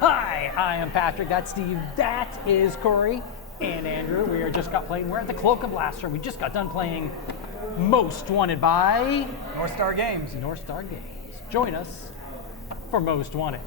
Hi, I am Patrick. That's Steve. That is Corey and Andrew. We are just got playing. We're at the Cloak and Blaster. We just got done playing Most Wanted by North Star Games. North Star Games. Join us for Most Wanted.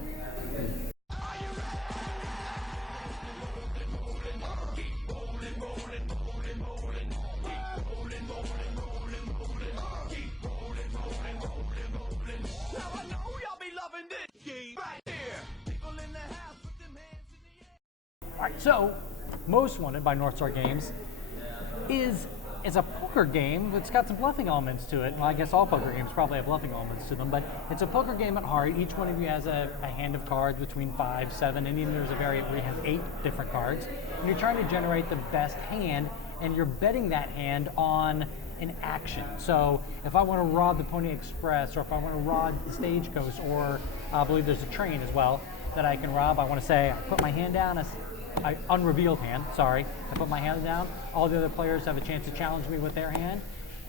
All right, so Most Wanted by North Star Games is a poker game that's got some bluffing elements to it. Well, I guess all poker games probably have bluffing elements to them, but it's a poker game at heart. Each one of you has a hand of cards between 5, 7, and even there's a variant where you have 8 different cards. And you're trying to generate the best hand, and you're betting that hand on an action. So if I want to rob the Pony Express, or if I want to rob the Stagecoach, or I believe there's a train as well that I can rob, I want to say, I put my hand down, unrevealed hand, sorry. I put my hand down. All the other players have a chance to challenge me with their hand.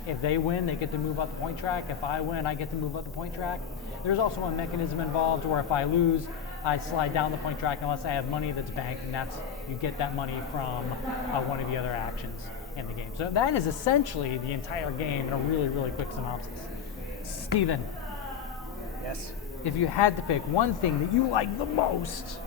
If they win, they get to move up the point track. If I win, I get to move up the point track. There's also a mechanism involved where if I lose, I slide down the point track unless I have money that's banked, and you get that money from one of the other actions in the game. So that is essentially the entire game in a really, really quick synopsis. Steven. Yes. If you had to pick one thing that you like the most,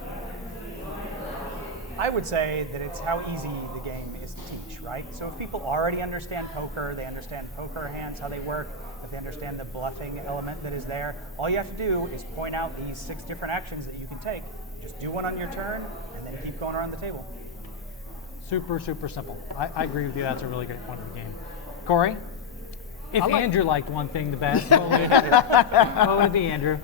I would say that it's how easy the game is to teach, right? So if people already understand poker, they understand poker hands, how they work, if they understand the bluffing element that is there, all you have to do is point out these 6 different actions that you can take. Just do one on your turn, and then keep going around the table. Super, super simple. I agree with you. That's a really great point of the game. Corey, if Andrew liked one thing the best, what would it be, Andrew?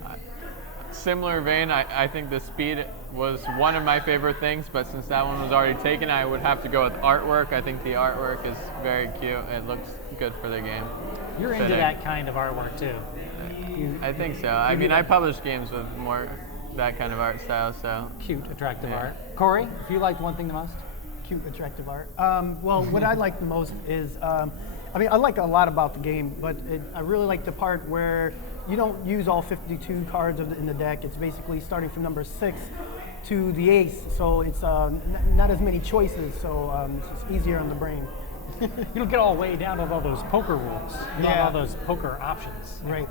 Similar vein, I think the speed was one of my favorite things, but since that one was already taken, I would have to go with artwork. I think the artwork is very cute. It looks good for the game. You're into that kind of artwork too. I think so. I mean, I publish games with more that kind of art style, so. Cute, attractive art. Corey, if you liked one thing the most? Cute, attractive art. Well, what I like the most is, I like a lot about the game, but I really like the part where you don't use all 52 cards in the deck. It's basically starting from number 6 to the ace, so it's not as many choices, so it's just easier on the brain. You don't get all the way down to all those poker rules, all those poker options. Right.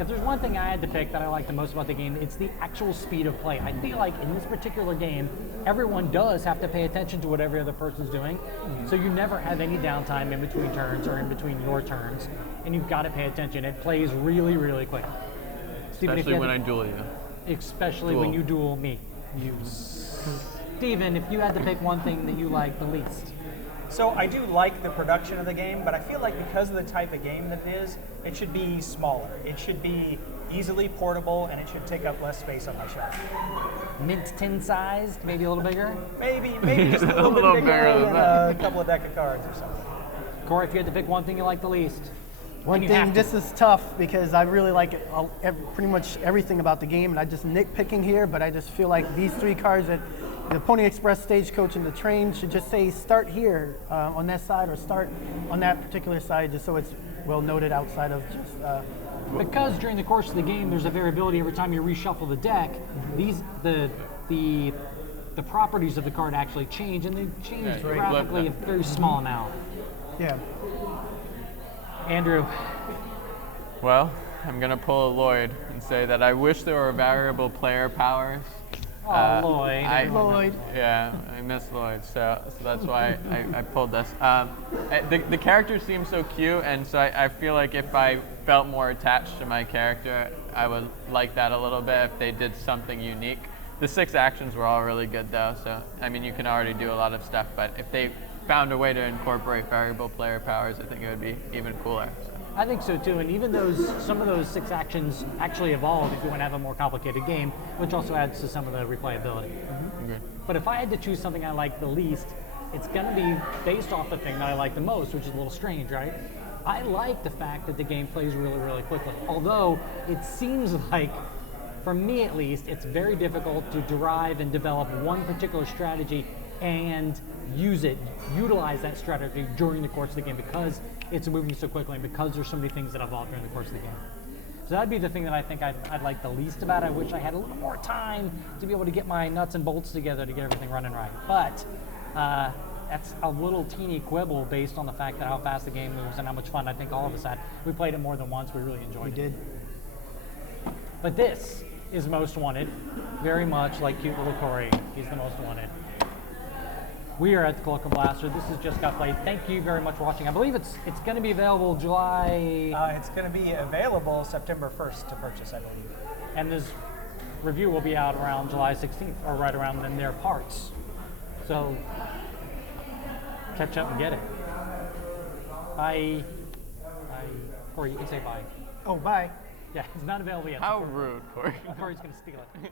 If there's one thing I had to pick that I like the most about the game, it's the actual speed of play. I feel like in this particular game, everyone does have to pay attention to what every other person's doing. So you never have any downtime in between turns or in between your turns, and you've got to pay attention. It plays really, really quick. Steven, Especially when I duel you. Especially when you duel me. Steven, if you had to pick one thing that you like the least. So I do like the production of the game, but I feel like because of the type of game that it is, it should be smaller. It should be easily portable, and it should take up less space on my shelf. Mint tin sized, maybe a little bigger? Maybe just a little bit bigger than a couple of deck of cards or something. Corey, if you had to pick one thing you like the least. One thing, this is tough because I really like pretty much everything about the game, and I just nitpicking here, but I just feel like these 3 cards that the Pony Express, Stagecoach, and the train should just say start here on that side or start on that particular side, just so it's well noted outside of just. Because during the course of the game, there's a variability every time you reshuffle the deck. The properties of the card actually change, and they change graphically a very small amount. Yeah. Andrew. Well, I'm gonna pull a Lloyd and say that I wish there were variable player powers. Lloyd. Lloyd. Yeah, I miss Lloyd, so that's why I pulled this. The character seems so cute, and so I feel like if I felt more attached to my character, I would like that a little bit if they did something unique. The 6 actions were all really good though, so I mean you can already do a lot of stuff, but if they found a way to incorporate variable player powers, I think it would be even cooler. So. I think so too, and even some of those 6 actions actually evolve if you want to have a more complicated game, which also adds to some of the replayability. Okay. But if I had to choose something I like the least, it's going to be based off the thing that I like the most, which is a little strange, right? I like the fact that the game plays really, really quickly, although it seems like, for me at least, it's very difficult to derive and develop one particular strategy and utilize that strategy during the course of the game because it's moving so quickly and because there's so many things that evolve during the course of the game. So that'd be the thing that I think I'd like the least about it. I wish I had a little more time to be able to get my nuts and bolts together to get everything running right. But that's a little teeny quibble based on the fact that how fast the game moves and how much fun I think all of us had. We played it more than once. We really enjoyed We it. did. But this is Most Wanted, very much like cute little Corey. He's the most wanted. We are at the Colloquial Blaster. This has just got played. Thank you very much for watching. I believe it's going to be available July, It's going to be available September 1st to purchase, I believe. and this review will be out around July 16th, or right around in their parts. So catch up and get it. Bye. Bye. Corey, you can say bye. Oh, bye. Yeah, it's not available yet. How rude, Corey. Corey's going to steal it.